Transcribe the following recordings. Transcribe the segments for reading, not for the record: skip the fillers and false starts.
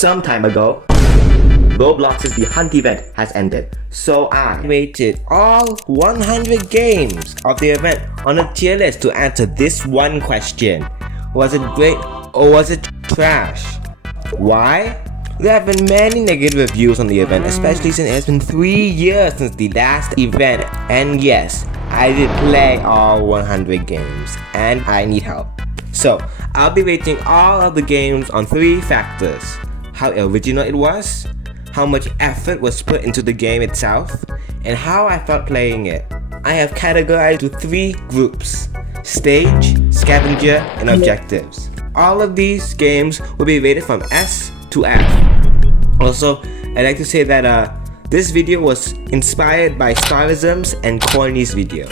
some time ago, Roblox's The Hunt event has ended, so I rated all 100 games of the event on a tier list to answer this one question. Was it great or was it trash? Why? There have been many negative reviews on the event, especially since it has been 3 years since the last event. And yes, I did play all 100 games and I need help. So, I'll be rating all of the games on 3 factors: how original it was, how much effort was put into the game itself, and how I felt playing it. I have categorized to 3 groups: stage, scavenger, and objectives. All of these games will be rated from S to F. Also, I'd like to say that this video was inspired by Starism's and Corny's video.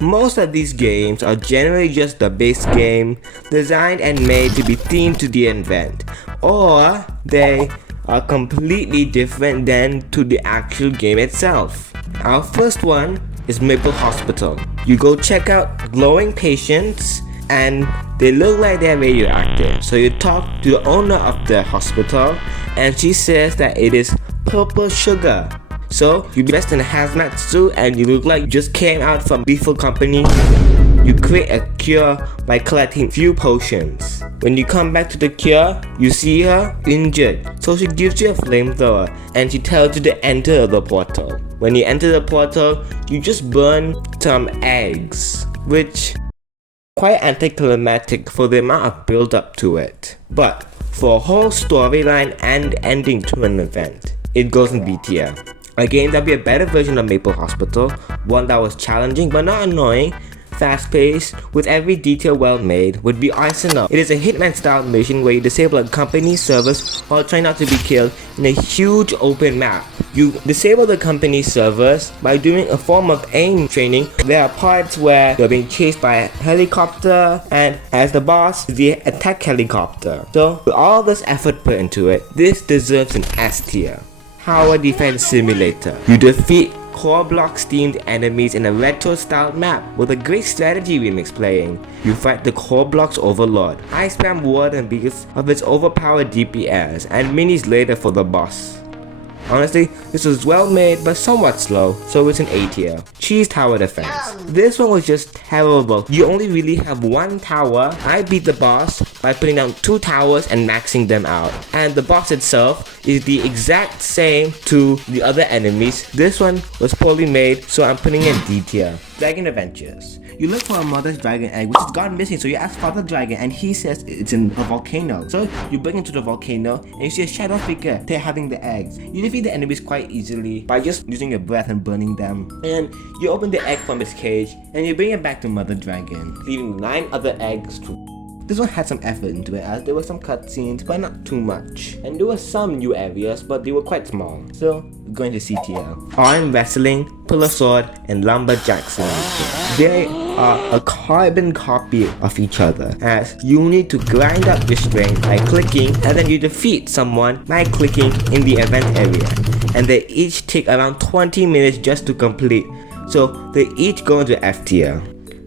Most of these games are generally just the base game, designed and made to be themed to the event, or they are completely different than to the actual game itself. Our first one is Maple Hospital. You go check out glowing patients and they look like they're radioactive. So you talk to the owner of the hospital and she says that it is purple sugar. So you dressed in a hazmat suit and you look like you just came out from lethal company. You create a cure by collecting few potions. When you come back to the cure, you see her injured. So she gives you a flamethrower and she tells you to enter the portal. When you enter the portal, you just burn some eggs, which quite anticlimactic for the amount of build up to it. But for a whole storyline and ending to an event, it goes in B tier. A game that would be a better version of Maple Hospital, one that was challenging but not annoying, fast-paced, with every detail well made, would be Arsenal. It is a Hitman-style mission where you disable a company's servers while trying not to be killed in a huge open map. You disable the company's servers by doing a form of aim training. There are parts where you're being chased by a helicopter, and as the boss, the attack helicopter. So, with all this effort put into it, this deserves an S tier. Tower Defense Simulator. You defeat core blocks themed enemies in a retro styled map with a great strategy remix playing. You fight the core blocks overlord. I spam Warden because of its overpowered DPS and minis later for the boss. Honestly, this was well made but somewhat slow, so it's an A tier. Cheese Tower Defense. This one was just terrible. You only really have one tower. I beat the boss by putting down 2 towers and maxing them out. And the boss itself is the exact same to the other enemies. This one was poorly made, so I'm putting it in D tier. Dragon Adventures. You look for a mother's dragon egg which has gone missing, so you ask Father Dragon and he says it's in a volcano. So you break into the volcano and you see a shadow figure having the eggs. You defeat the enemies quite easily by just using your breath and burning them. And you open the egg from its cage and you bring it back to Mother Dragon, leaving 9 other eggs to. This one had some effort into it as there were some cutscenes but not too much. And there were some new areas but they were quite small. So going to C tier. Arm Wrestling, Pull Sword, and Lumberjack Simulator. They are a carbon copy of each other as you need to grind up your strength by clicking and then you defeat someone by clicking in the event area. And they each take around 20 minutes just to complete. So they each go into F tier.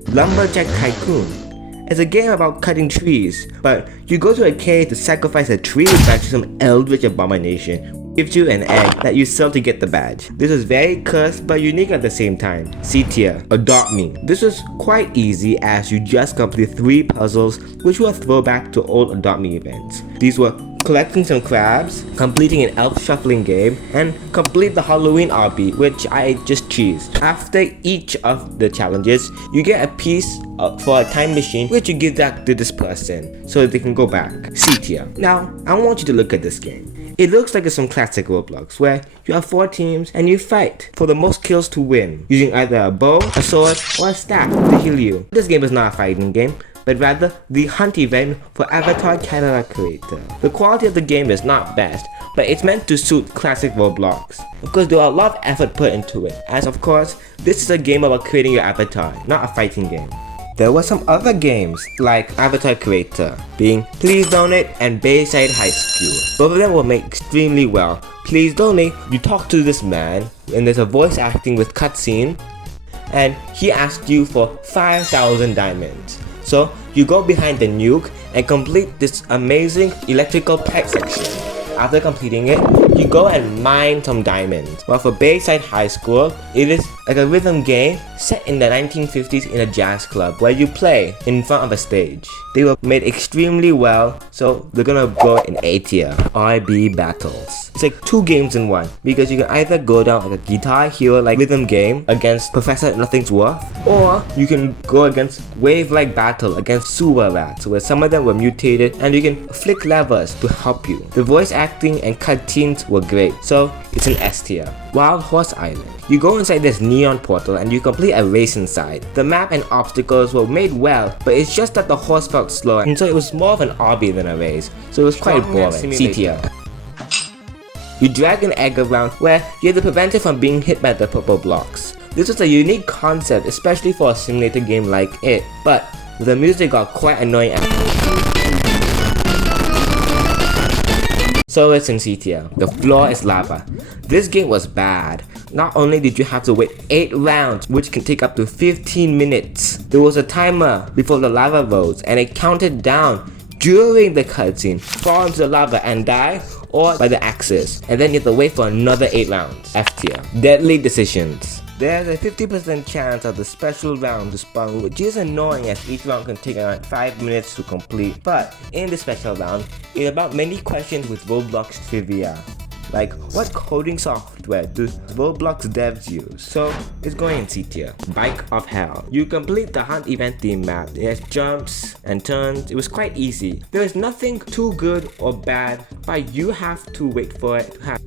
Lumberjack Tycoon. It's a game about cutting trees, but you go to a cave to sacrifice a tree badge to some eldritch abomination. Gives you an egg that you sell to get the badge. This was very cursed but unique at the same time. C tier. Adopt Me. This was quite easy as you just complete 3 puzzles which were a throwback to old Adopt Me events. These were collecting some crabs, completing an elf shuffling game, and complete the Halloween RP, which I just cheesed. After each of the challenges, you get a piece for a time machine which you give that to this person so they can go back. C tier. Now, I want you to look at this game. It looks like it's some classic Roblox where you have 4 teams and you fight for the most kills to win, using either a bow, a sword, or a staff to heal you. This game is not a fighting game, but rather the hunt event for avatar character creator. The quality of the game is not best, but it's meant to suit classic Roblox. Of course, there are a lot of effort put into it, as of course, this is a game about creating your avatar, not a fighting game. There were some other games, like Avatar Creator, being Please Donate and Bayside High School. Both of them were made extremely well. Please Donate, you talk to this man, and there's a voice acting with cutscene, and he asked you for 5,000 diamonds. So you go behind the nuke and complete this amazing electrical pipe section. After completing it, you go and mine some diamonds. While for Bayside High School, it is like a rhythm game set in the 1950s in a jazz club where you play in front of a stage. They were made extremely well, so they're gonna go in A tier, IB Battles. It's like 2 games in 1, because you can either go down like a Guitar Hero like rhythm game against Professor Nothingworth, or you can go against Wave-like Battle against Sewer Rats, where some of them were mutated and you can flick levers to help you. The voice acting and cutscenes were great, so it's an S tier. Wild Horse Island. You go inside this neon portal and you complete a race inside. The map and obstacles were made well, but it's just that the horse felt slow, and so it was more of an obby than a race, so it was quite boring. C tier. You drag an egg around where you have to prevent it from being hit by the purple blocks. This was a unique concept, especially for a simulator game like it, but the music got quite annoying. So it's in C tier. The floor is lava. This game was bad. Not only did you have to wait 8 rounds, which can take up to 15 minutes, there was a timer before the lava rose and it counted down during the cutscene. Fall into the lava and die, or by the axis, and then you have to wait for another 8 rounds. F tier. Deadly Decisions. There's a 50% chance of the special round to spawn, which is annoying as each round can take around 5 minutes to complete. But in the special round, it's about many questions with Roblox trivia. Like, what coding software do Roblox devs use? So, it's going in C tier. Bike of Hell. You complete the Hunt event theme map. It has jumps and turns. It was quite easy. There is nothing too good or bad, but you have to wait for it to happen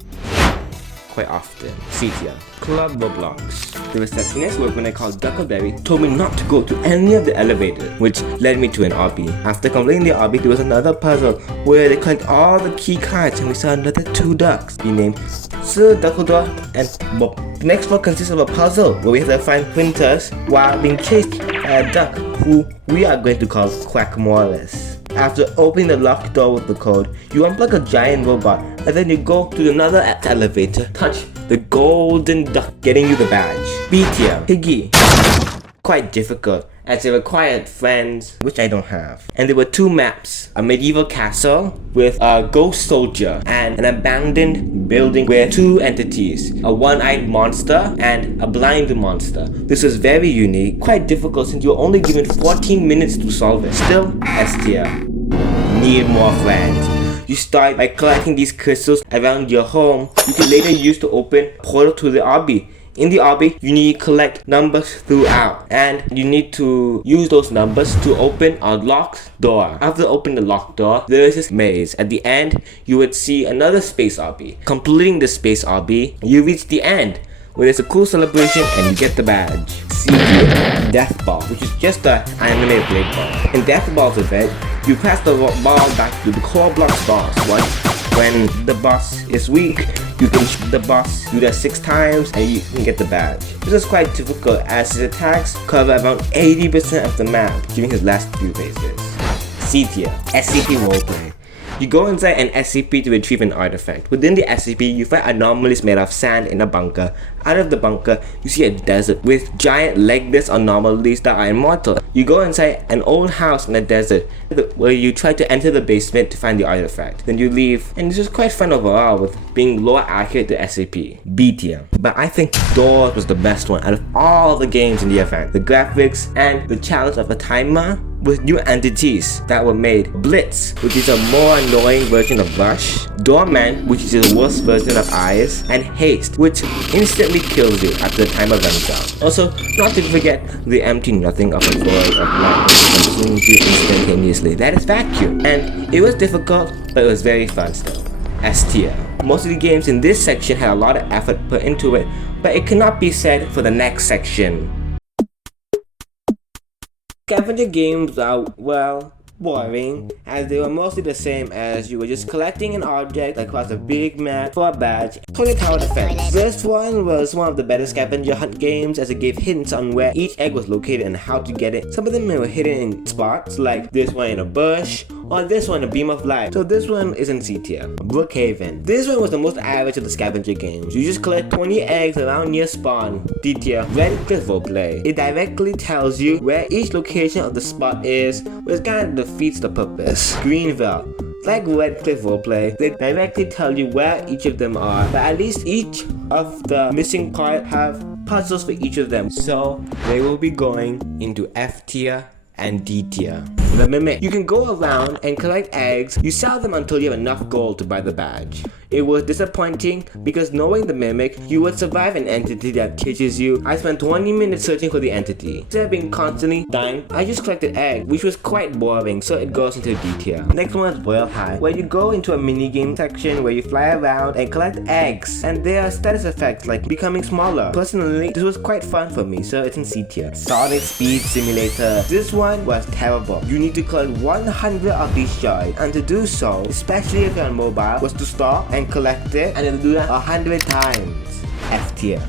quite often. C tier. Club Roblox. The receptionist working I called Duckleberry told me not to go to any of the elevators, which led me to an obby. After completing the obby, there was another puzzle where they collect all the key cards and we saw another 2 ducks, be named Sir Duckledore and Bob. The next one consists of a puzzle where we have to find printers while being chased by a duck who we are going to call Quack Morris. After opening the locked door with the code, you unplug a giant robot and then you go to another elevator, touch the golden duck, getting you the badge. B tier. Piggy. Quite difficult as it required friends, which I don't have. And there were 2 maps, a medieval castle with a ghost soldier and an abandoned building with 2 entities, a one-eyed monster and a blind monster. This was very unique, quite difficult since you were only given 14 minutes to solve it. Still, S tier. Need more friends. You start by collecting these crystals around your home. You can later use to open a portal to the obby. In the obby, you need to collect numbers throughout, and you need to use those numbers to open a locked door. After opening the locked door, there is this maze. At the end, you would see another space obby. Completing the space obby, you reach the end, where there's a cool celebration and you get the badge. C tier. Death Ball, which is just an anime blade ball. In Death Ball's event, you pass the ball back to the core block's boss. When the boss is weak, you can shoot the boss, do that 6 times, and you can get the badge. This is quite difficult as his attacks cover around 80% of the map during his last few phases. C tier. SCP Roleplay. You go inside an SCP to retrieve an artifact. Within the SCP, you find anomalies made of sand in a bunker. Out of the bunker, you see a desert with giant legless anomalies that are immortal. You go inside an old house in the desert where you try to enter the basement to find the artifact. Then you leave, and this is quite fun overall with being lore accurate to SCP. B tier. But I think Doors was the best one out of all the games in the event. The graphics and the challenge of a timer with new entities that were made. Blitz, which is a more annoying version of Rush. Doorman, which is a worse version of Eyes. And Haste, which instantly kills you after the timer runs out. Also, not to forget the empty nothing of a void of light that consumes you instantaneously. That is Vacuum. And it was difficult, but it was very fun still. S tier. Most of the games in this section had a lot of effort put into it, but it cannot be said for the next section. Scavenger games are, well, boring, as they were mostly the same as you were just collecting an object across a big map for a badge. Toilet Tower Defense. This one was one of the better scavenger hunt games as it gave hints on where each egg was located and how to get it. Some of them were hidden in spots, like this one in a bush, or this one, a beam of light. So this one is in C tier. Brookhaven. This one was the most average of the scavenger games. You just collect 20 eggs around near spawn. D tier. Red Cliff Roleplay. It directly tells you where each location of the spot is, which kind of defeats the purpose. Greenville. Like Red Cliff Roleplay, they directly tell you where each of them are, but at least each of the missing parts have puzzles for each of them. So they will be going into F tier and D tier. The Mimic. You can go around and collect eggs. You sell them until you have enough gold to buy the badge. It was disappointing because knowing the Mimic, you would survive an entity that teaches you. I spent 20 minutes searching for the entity. Instead of being constantly dying, I just collected eggs, which was quite boring, so it goes into D tier. Next one is Royal High, where you go into a minigame section where you fly around and collect eggs, and there are status effects like becoming smaller. Personally, this was quite fun for me, so it's in C tier. Sonic Speed Simulator. This one was terrible. You need to collect 100 of these shards, and to do so, especially if you're on mobile, was to stop and collect it, and then do that 100 times. F tier.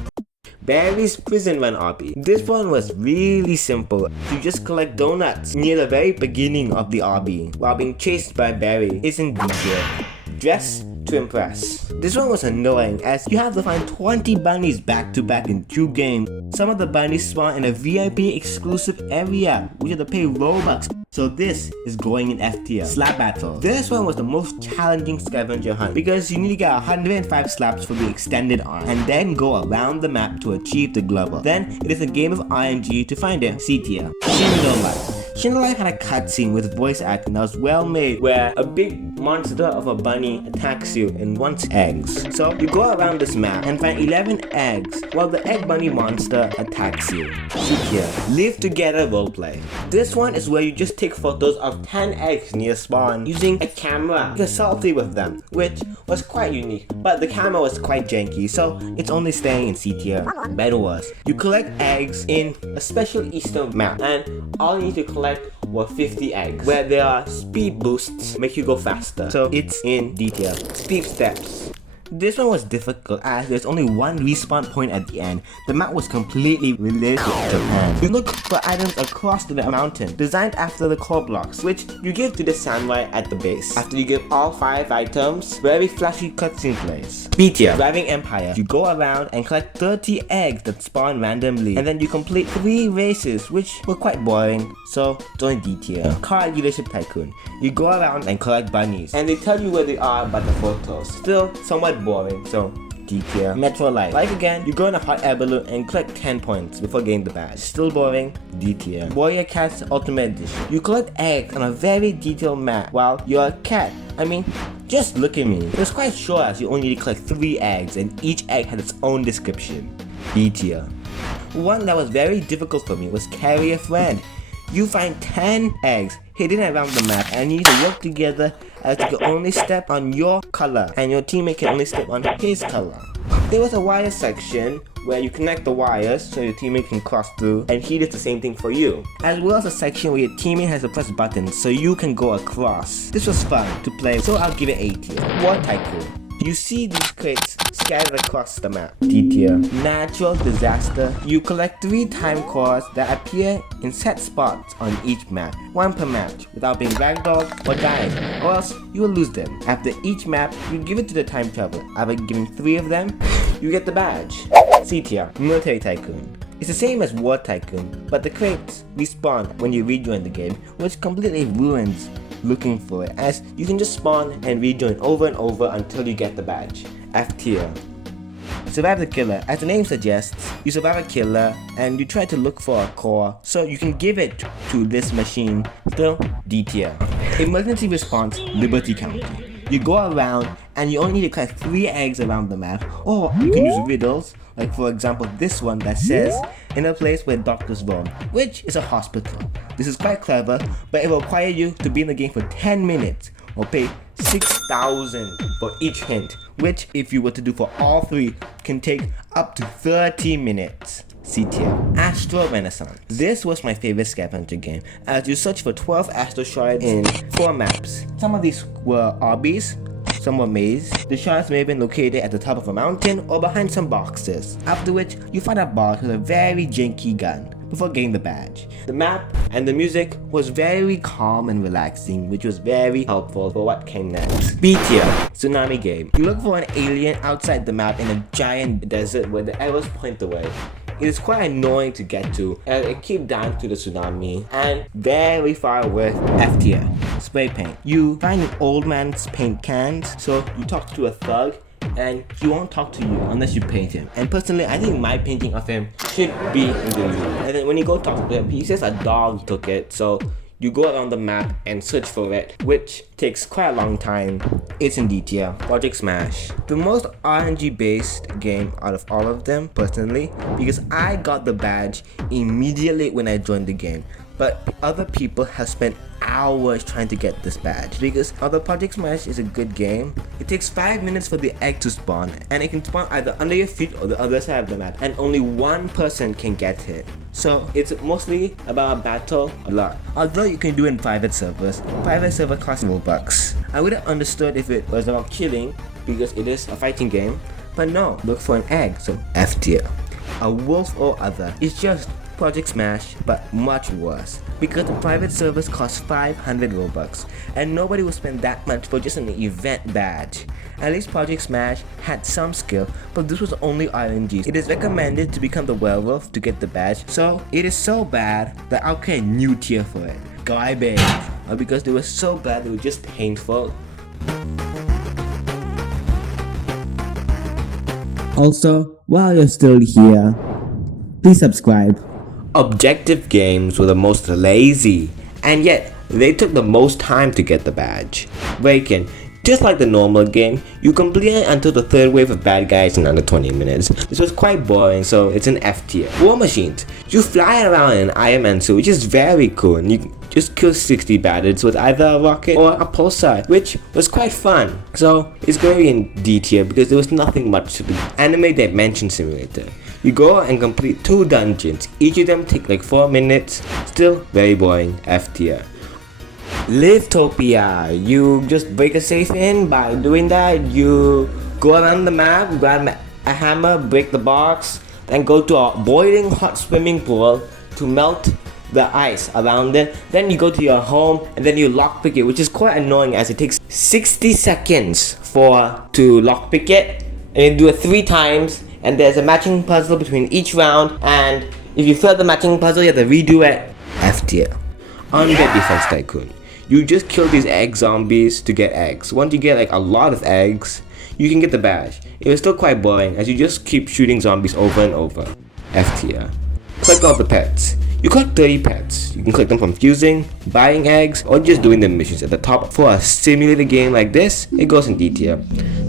Barry's Prison Run obby. This one was really simple. You just collect donuts near the very beginning of the obby while being chased by Barry. It's in D tier. Dress to Impress. This one was annoying as you have to find 20 bunnies back to back in 2 games. Some of the bunnies spawn in a VIP exclusive area, which you have to pay Robux. So this is going in F tier. Slap Battle. This one was the most challenging scavenger hunt because you need to get 105 slaps for the extended arm and then go around the map to achieve the glover. Then it is a game of RNG to find it. C tier. Shindo Life. Shindo Life had a cutscene with voice acting that was well made where a big monster of a bunny attacks you and wants eggs. So you go around this map and find 11 eggs while the egg bunny monster attacks you. C tier. Live Together Roleplay. This one is where you just take photos of 10 eggs near spawn using a camera. You can selfie with them, which was quite unique, but the camera was quite janky, so it's only staying in C tier. Battle Wars. You collect eggs in a special Easter map, and all you need to collect were 50 eggs, where there are speed boosts make you go faster. So it's in D tier. Steep Steps. This one was difficult as there's only one respawn point at the end. The map was completely related to Japan. You look for items across the mountain, designed after the core blocks, which you give to the samurai at the base. After you give all 5 items, very flashy cutscene plays. B tier. Driving Empire. You go around and collect 30 eggs that spawn randomly, and then you complete 3 races, which were quite boring, so it's only D tier. Car Leadership Tycoon. You go around and collect bunnies, and they tell you where they are by the photos. Still somewhat boring, so D tier. Metro Life. Life again, you go in a hot air balloon and collect 10 points before getting the badge. Still boring, D tier. Warrior Cats Ultimate Edition. You collect eggs on a very detailed map while you're a cat. I mean, just look at me. It was quite short as you only need to collect 3 eggs and each egg had its own description. B tier. One that was very difficult for me was Carry a Friend. You find 10 eggs hidden around the map and you need to work together as you can only step on your color and your teammate can only step on his color. There was a wire section where you connect the wires so your teammate can cross through, and he does the same thing for you. As well as a section where your teammate has to press buttons so you can go across. This was fun to play, so I'll give it A tier. War Tycoon. You see these crates scattered across the map. D tier. Natural Disaster. You collect 3 time cores that appear in set spots on each map, 1 per match, without being ragdolled or dying, or else you will lose them. After each map, you give it to the time traveler. After giving 3 of them, you get the badge. C tier. Military Tycoon. It's the same as War Tycoon, but the crates respawn when you rejoin the game, which completely ruins looking for it, as you can just spawn and rejoin over and over until you get the badge. F tier. Survive the Killer. As the name suggests, you survive a killer and you try to look for a core so you can give it to this machine. Still D tier. Emergency Response Liberty County. You go around and you only need to collect 3 eggs around the map, or you can use riddles, like for example this one that says, in a place where doctors roam, which is a hospital. This is quite clever, but it will require you to be in the game for 10 minutes, or pay 6,000 for each hint, which if you were to do for all 3, can take up to 30 minutes. C tier. Astro Renaissance. This was my favorite scavenger game, as you search for 12 Astro shards in 4 maps. Some of these were obbies, some were maze. The shards may have been located at the top of a mountain or behind some boxes, after which you find a boss with a very janky gun. before getting the badge. The map and the music was very calm and relaxing, which was very helpful for what came next. B tier, tsunami game. You look for an alien outside the map in a giant desert where the arrows point away. It is quite annoying to get to, and it keeps down to the tsunami, and very far away. F tier, spray paint. You find an old man's paint cans, so you talk to a thug, and he won't talk to you unless you paint him. And personally, I think my painting of him should be in the loop. And then when you go talk to him, he says a dog took it, so you go around the map and search for it, which takes quite a long time. It's in D tier. Project Smash. The most RNG based game out of all of them, personally, because I got the badge immediately when I joined the game. But other people have spent hours trying to get this badge, because although Project Smash is a good game, it takes 5 minutes for the egg to spawn, and it can spawn either under your feet or the other side of the map, and only one person can get it. So it's mostly about a battle a lot. Although you can do it in private servers cost Robux. I would have understood if it was about killing, because it is a fighting game, but no, look for an egg, so F tier. A wolf or other. It's just Project Smash, but much worse, because the private servers cost 500 Robux, and nobody will spend that much for just an event badge. At least Project Smash had some skill, but this was only RNG. It is recommended to become the werewolf to get the badge, so it is so bad that I'll create a new tier for it. Garbage. Because they were so bad, they were just painful. Also, while you're still here, please subscribe. Objective games were the most lazy, and yet they took the most time to get the badge. Break-in. Just like the normal game, you complete it until the third wave of bad guys in under 20 minutes. This was quite boring, so it's an F tier. War Machines. You fly around in an Iron Man suit, which is very cool, and you just kill 60 bandits with either a rocket or a pulsar, which was quite fun. So it's going to be in D tier because there was nothing much to do. Anime Dimension Simulator. You go and complete 2 dungeons, each of them take like 4 minutes, still very boring, F tier. Livetopia, you just break a safe in. By doing that, you go around the map, grab a hammer, break the box, then go to a boiling hot swimming pool to melt the ice around it. Then you go to your home and then you lockpick it, which is quite annoying as it takes 60 seconds to lockpick it, and you do it 3 times. And there's a matching puzzle between each round, and if you fail the matching puzzle, you have to redo it. F tier. Undead Defense Tycoon. You just kill these egg zombies to get eggs. Once you get like a lot of eggs, you can get the badge. It was still quite boring as you just keep shooting zombies over and over. F tier. Collect all the pets. You collect 30 pets. You can collect them from fusing, buying eggs, or just doing the missions at the top. For a simulated game like this, it goes in D tier.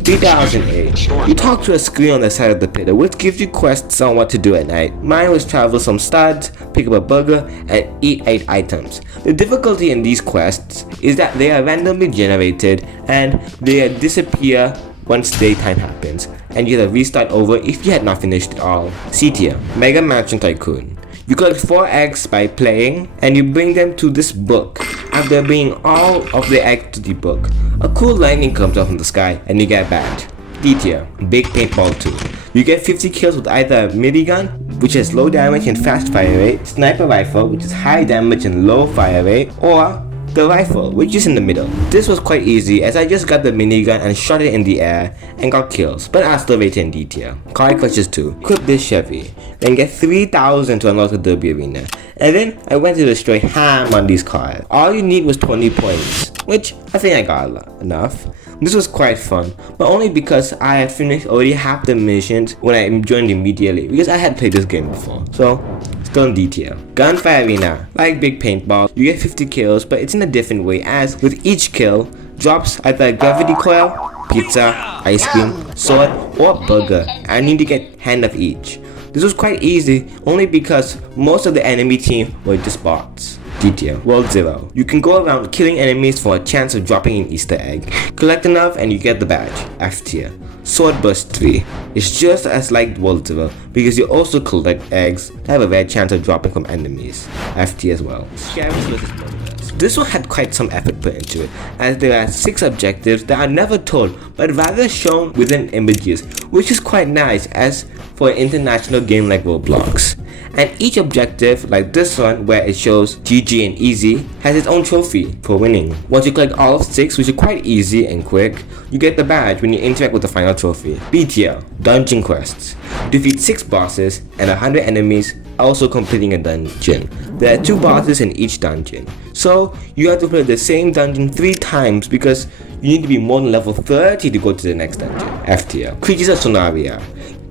3008. You talk to a screen on the side of the pit, which gives you quests on what to do at night. Mine was travel some studs, pick up a burger, and eat 8 items. The difficulty in these quests is that they are randomly generated and they disappear once daytime happens, and you have to restart over if you had not finished it all. C tier. Mega Mansion Tycoon. You collect 4 eggs by playing, and you bring them to this book. After bringing all of the eggs to the book, a cool lightning comes out from the sky and you get a badge. D tier. Big Paintball 2. You get 50 kills with either a minigun, which has low damage and fast fire rate, sniper rifle, which is high damage and low fire rate, or the rifle, which is in the middle. This was quite easy as I just got the minigun and shot it in the air and got kills, but I still rated in D tier. Car Clutches 2. Equip this Chevy, then get 3,000 to unlock the Derby Arena, and then I went to destroy ham on these cars. All you need was 20 points, which I think I got enough. This was quite fun, but only because I had finished already half the missions when I joined immediately, because I had played this game before. So still in D tier. Gunfire Arena. Like Big Paintball, you get 50 kills, but it's in a different way, as with each kill drops either a gravity coil, pizza, ice cream, sword, or burger. I need to get hand of each. This was quite easy only because most of the enemy team were just bots. D tier. World Zero. You can go around killing enemies for a chance of dropping an Easter egg. Collect enough and you get the badge. F tier. Sword Burst 3. It's just as like World Zero because you also collect eggs that have a rare chance of dropping from enemies. F tier as well. Sheriffs vs Murderers. This one had quite some effort put into it, as there are 6 objectives that are never told but rather shown within images, which is quite nice as for an international game like Roblox. And each objective, like this one where it shows GG and easy, has its own trophy for winning. Once you collect all 6, which is quite easy and quick, you get the badge when you interact with the final trophy. B tier, Dungeon Quests. Defeat 6 bosses and 100 enemies, also completing a dungeon. There are 2 bosses in each dungeon, so you have to play the same dungeon 3 times because you need to be more than level 30 to go to the next dungeon. F tier, Creatures of Sonaria.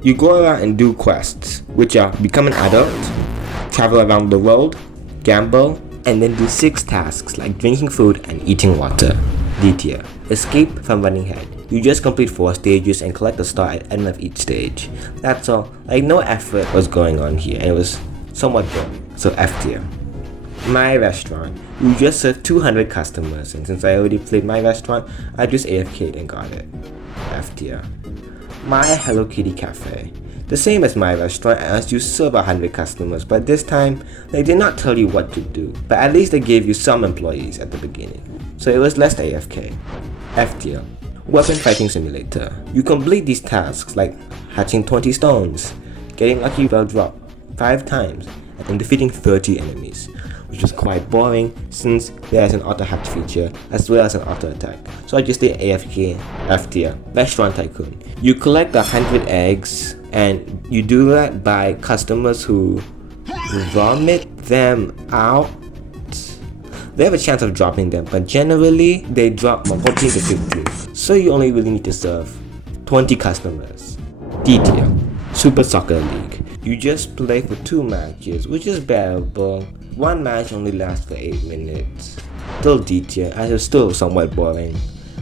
You go around and do quests, which are become an adult, travel around the world, gamble, and then do 6 tasks like drinking food and eating water. D tier, Escape from Running Head. You just complete 4 stages and collect a star at the end of each stage. That's all. Like, no effort was going on here, and it was somewhat boring. So F tier. My Restaurant. You just serve 200 customers, and since I already played My Restaurant, I just AFK'd and got it. F tier. My Hello Kitty Cafe. The same as My Restaurant, as you serve 100 customers, but this time they did not tell you what to do, but at least they gave you some employees at the beginning, so it was less AFK. F tier. Weapon Fighting Simulator. You complete these tasks like hatching 20 stones, getting lucky bell drop 5 times, and defeating 30 enemies, which was quite boring since there is an auto hatch feature as well as an auto attack. So I just did AFK. F tier. Restaurant Tycoon. You collect 100 eggs and you do that by customers who vomit them out. They have a chance of dropping them, but generally they drop from 14 to 15. So you only really need to serve 20 customers. D tier. Super Soccer League. You just play for 2 matches, which is bearable. 1 match only lasts for 8 minutes. Still D tier, as it's still somewhat boring.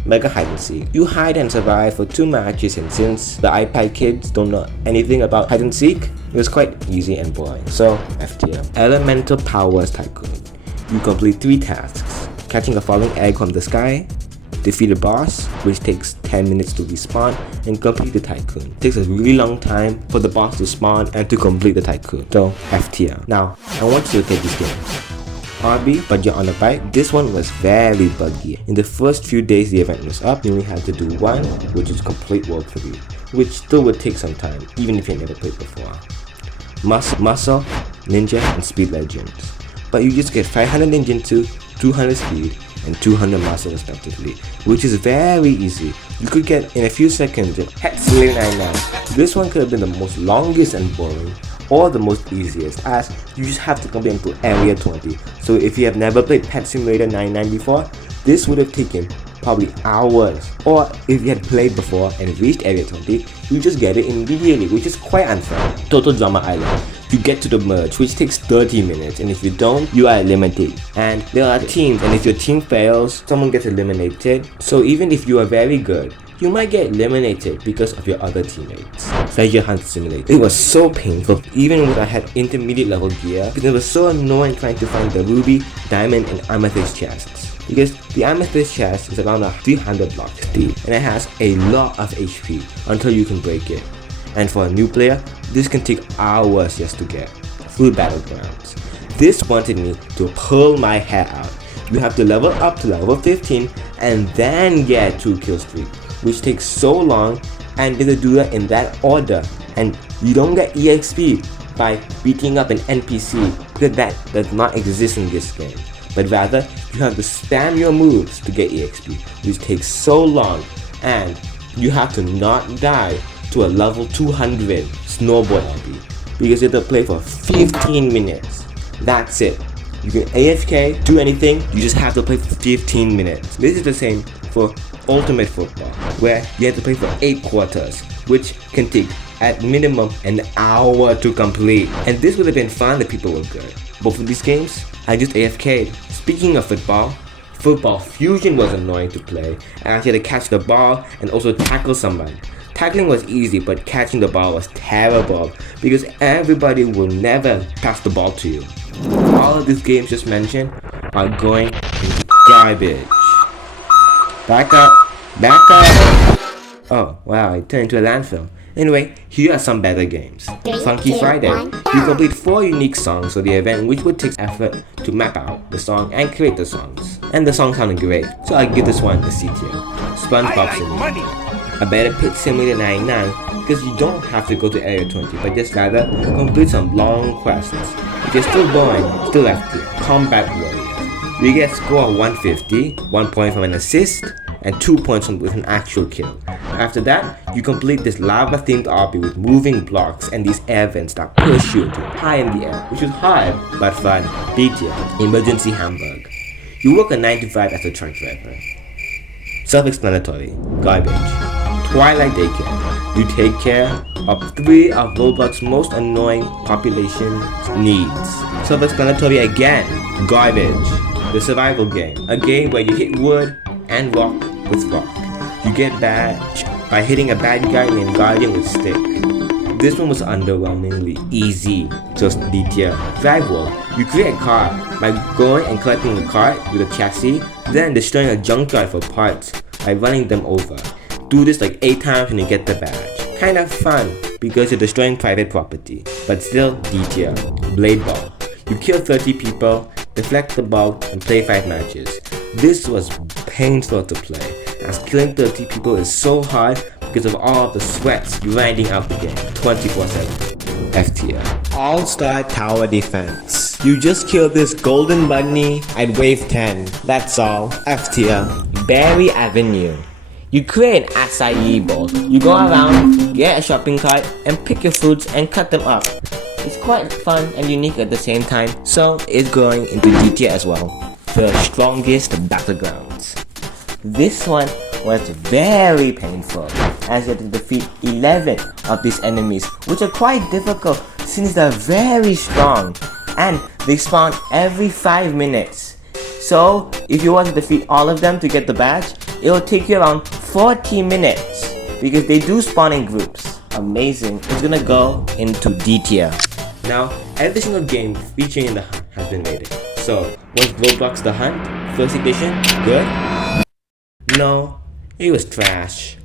Mega Hide and Seek. You hide and survive for 2 matches, and since the iPad kids don't know anything about hide and seek, it was quite easy and boring. So F tier. Elemental Powers Tycoon. You complete 3 tasks. Catching a falling egg from the sky, defeat a boss, which takes 10 minutes to respawn, and complete the tycoon. It takes a really long time for the boss to spawn and to complete the tycoon. So F tier. Now, I want you to take this game. RB, but you're on a bike. This one was very buggy. In the first few days the event was up, you only had to do 1, which is complete world 3, which still would take some time, even if you never played before. Muscle, Ninja, and Speed Legends. But you just get 500 ninjutsu, 200 speed, and 200 muscle respectively, which is very easy. You could get in a few seconds in Pet Simulator 99. This one could have been the most longest and boring, or the most easiest, as you just have to complete into Area 20. So if you have never played Pet Simulator 99 before, this would have taken probably hours. Or if you had played before and reached Area 20, you just get it immediately, which is quite unfair. Total Drama Island. You get to the merge, which takes 30 minutes, and if you don't, you are eliminated. And there are teams, and if your team fails, someone gets eliminated. So even if you are very good, you might get eliminated because of your other teammates. Treasure Hunt Simulator. It was so painful, even when I had intermediate level gear, because it was so annoying trying to find the ruby, diamond, and amethyst chests. Because the amethyst chest is around 300 blocks deep, and it has a lot of HP until you can break it. And for a new player, this can take hours just to get. Food Battlegrounds. This wanted me to pull my hair out. You have to level up to level 15 and then get 2 kill streak, which takes so long, and you have to do that in that order. And you don't get EXP by beating up an NPC, because that does not exist in this game. But rather, you have to spam your moves to get EXP, which takes so long, and you have to not die to a level 200 snowboard lobby, because you have to play for 15 minutes. That's it. You can AFK, do anything, you just have to play for 15 minutes. This is the same for Ultimate Football, where you have to play for 8 quarters, which can take at minimum an hour to complete. And this would have been fun if people were good. Both of these games, I just AFK'd. Speaking of football, Football Fusion was annoying to play, and you had to catch the ball and also tackle somebody. Tackling was easy, but catching the ball was terrible, because everybody will never pass the ball to you. All of these games just mentioned are going into garbage. Back up. Oh, wow, it turned into a landfill. Anyway, here are some better games. Funky Friday. You complete 4 unique songs for the event, which would take effort to map out the song and create the songs. And the song sounded great, so I'll give this one a C tier. SpongeBob Simulator. A better Pit Simulator 99 because you don't have to go to Area 20, but just rather complete some long quests. If you're still boring, still F tier. Combat Warriors. You get a score of 150, 1 point from an assist, and 2 points with an actual kill. After that, you complete this lava-themed obby with moving blocks and these air vents that push you high in the air, which is hard but fun. B tier. Emergency Hamburg. You work a 9 to 5 as a truck driver. Self-explanatory. Garbage. Twilight Daycare. You take care of 3 of Roblox's most annoying population needs. Self-explanatory again. Garbage. The survival game. A game where you hit wood and rock with rock. You get badge by hitting a bad guy named Guardian with stick. This one was underwhelmingly easy, just D tier. Drive World. You create a car by going and collecting the car with a chassis, then destroying a junkyard for parts by running them over. Do this like 8 times and you get the badge. Kind of fun because you're destroying private property, but still D tier. Blade Ball. You kill 30 people, deflect the ball, and play 5 matches. This was painful to play, as killing 30 people is so hard because of all of the sweats grinding out the game 24/7. F tier. All-Star Tower Defense. You just kill this golden bunny at wave 10. That's all. F tier. Berry Avenue. You create an acai bowl. You go around, get a shopping cart, and pick your fruits and cut them up. It's quite fun and unique at the same time, so it's going into D tier as well. The strongest battlegrounds. This one was very painful, as you had to defeat 11 of these enemies, which are quite difficult since they're very strong and they spawn every 5 minutes. So if you want to defeat all of them to get the badge, it will take you around 40 minutes because they do spawn in groups. Amazing. It's gonna go into D tier. Now, every single game featuring in the hunt has been rated. So, was Roblox The Hunt, first edition, good? No, it was trash.